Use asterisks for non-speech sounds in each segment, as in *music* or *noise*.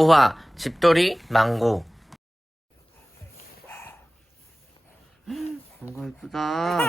5화 집돌이 망고 망고 이쁘다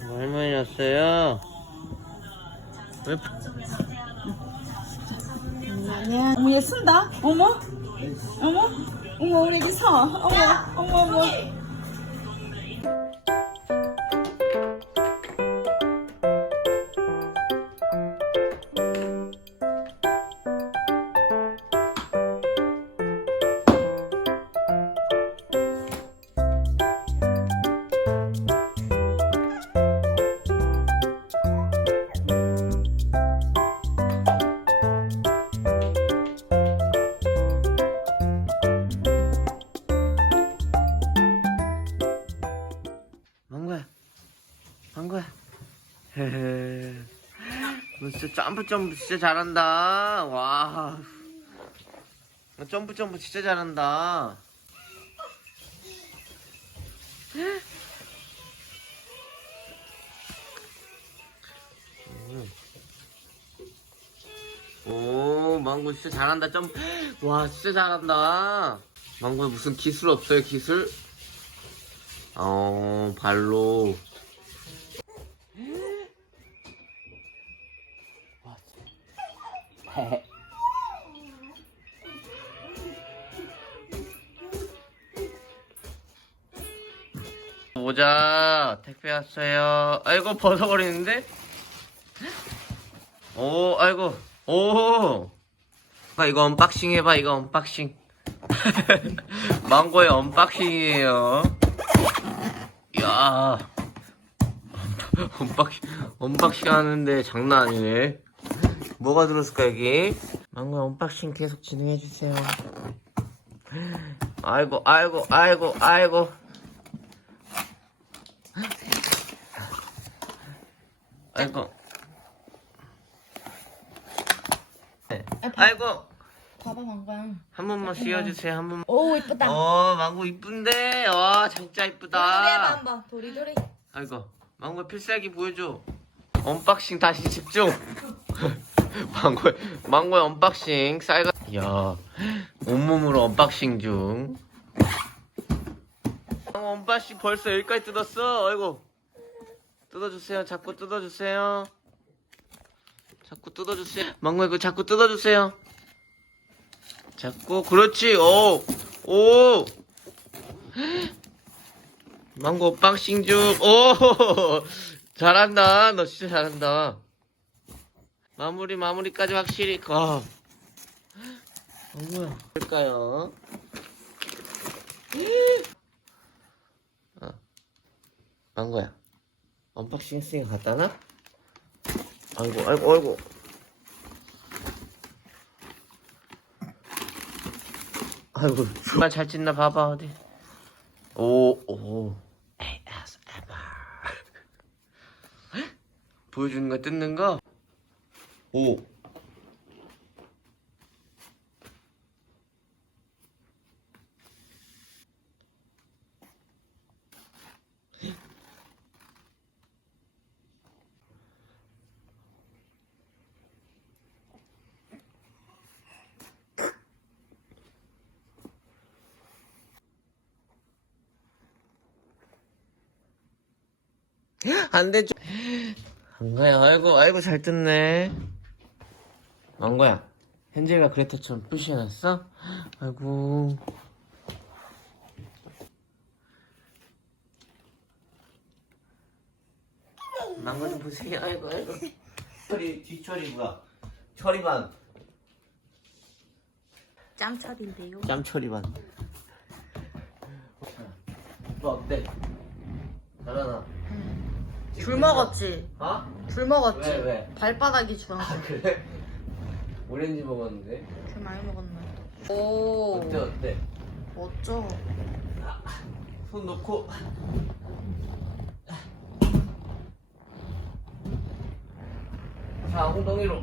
할머니 왔어요? 왜 아니야. 어머 얘 쓴다. 어머. 어머. 어머 우리 애기 서. 어머. 어머 어머. 너 진짜 점프 점프 진짜 잘한다 와 너 점프 점프 진짜 잘한다 음. 오 망고 진짜 잘한다 점프 와 진짜 잘한다 망고 무슨 기술 없어요 기술? 어, 발로. *laughs* 모자 택배 왔어요. 아이고 벗어버리는데? 오, 아이고, 오. 아, 이거 언박싱 해봐. 이거 언박싱. *laughs* 망고의 언박싱이에요. 야 언박싱 언박싱 하는데 장난 아니네 뭐가 들었을까 여기? 망고 언박싱 계속 진행해 주세요. 아이고 아이고 아이고 아이고. 아이고. 네. 아이고. 봐봐 망고야. 한 번만 씌워주세요 한 번만. 오 이쁘다. 어 망고 이쁜데? 와 진짜 이쁘다. 한번 도리도리. 아이고. 망고 필살기 보여줘 언박싱 다시 집중. 망고 망고의 언박싱 쌀가. 이야 온몸으로 언박싱 중. 망고 언박싱 벌써 여기까지 뜯었어. 아이고. 뜯어주세요. 자꾸 뜯어주세요. 자꾸 뜯어주세요. 망고 이거 자꾸 뜯어주세요. 자꾸 그렇지. 오 오. *gasps* 망고 박싱 중. 오! 잘한다. 너 진짜 잘한다. 마무리, 마무리까지 확실히. 가. 어, 뭐야. 뭘까요? 어. 망고야. 언박싱 했으니까 갖다 놔? 아이고, 아이고, 아이고. 아이고, 정말 잘 찢나 봐봐, 어디. 오, 오. ASMR. 보여주는 거, 뜯는 거? 오. 안 되죠. 망고야, 아이고, 아이고, 잘 뜯네. 망고야, 헨젤과 그레테처럼 표시해놨어? 아이고. 망고 좀 보세요. 아이고, 아이고. 철이, 뒤철이 뭐야? 철이반, 짬철인데요. 짬철이반. 뭐 어때? 잘하나? 줄 먹었지. 어? 줄 먹었지. 왜, 왜? 발바닥이 주황색. 아, 그래? 오렌지 먹었는데? 줄 많이 먹었네. 오. 어때, 어때? 멋져. 손 놓고 자 엉덩이로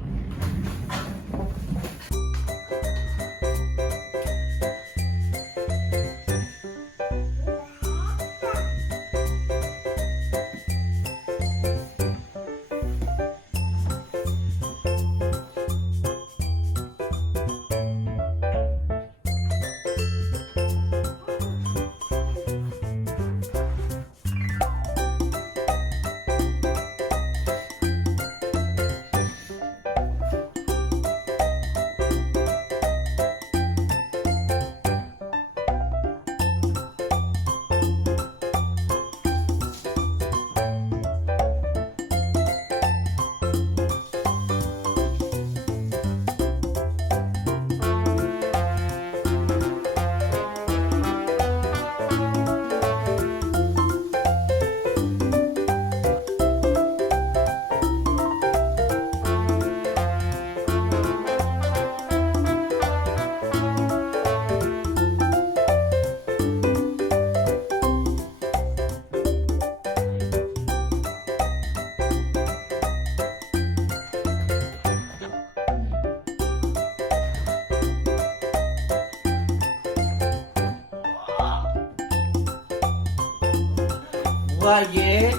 뭐야 얘?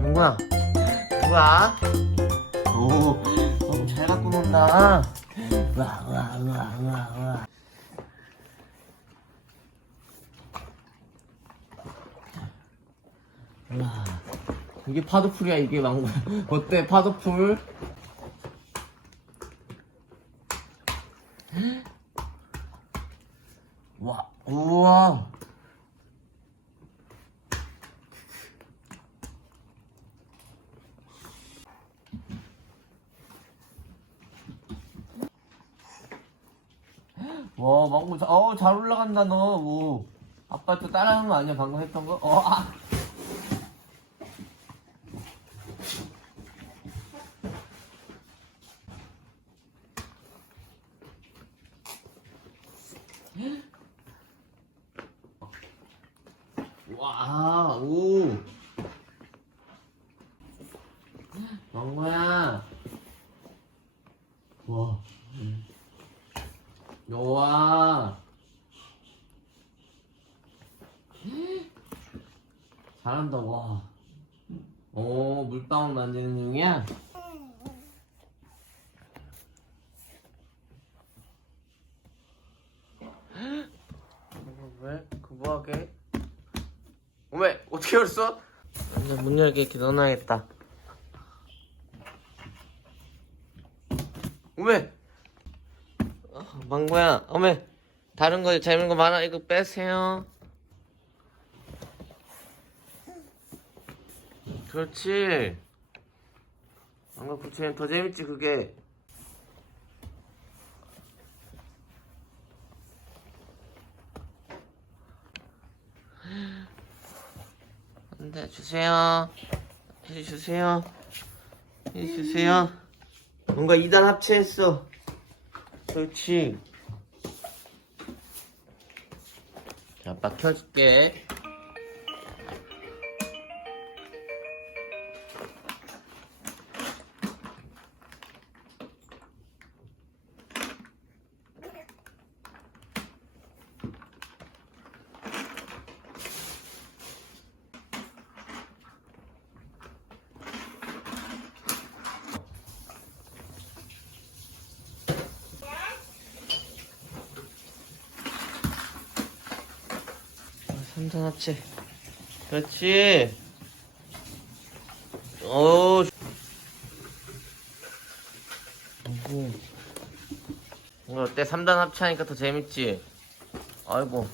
뭐야? 뭐야? 오, 너무 잘 갖고 논다. 와, 와, 와, 와, 와. 와, 이게 파도풀이야 이게 망고. 어때 *laughs* 파도풀? 와, 우와. 와, 망고, 자- 어, 잘 올라간다, 너. 오. 아빠 또 따라하는 거 아니야, 방금 했던 거? 어, 아. 와, 오. 망고야. 와. 여 와. 잘한다, 와. 오, 물방울 만드는 중이야? 왜? 그 뭐하게? 어메, 어떻게 열었어? 이제 문 열게 이렇게 넣어놔야겠다. 어메! 어, 망고야, 어메! 다른 거 재밌는 거 많아. 이거 빼세요. 그렇지. 망고 붙이면 더 재밌지, 그게. 안돼 주세요. 해 주세요. 해 주세요. 뭔가 2단 합체했어. 그렇지. 자, 아빠 켜줄게. 합체. 그렇지. 오. 오. 이거 어때? 3단 합체하니까 더 재밌지? 아이고.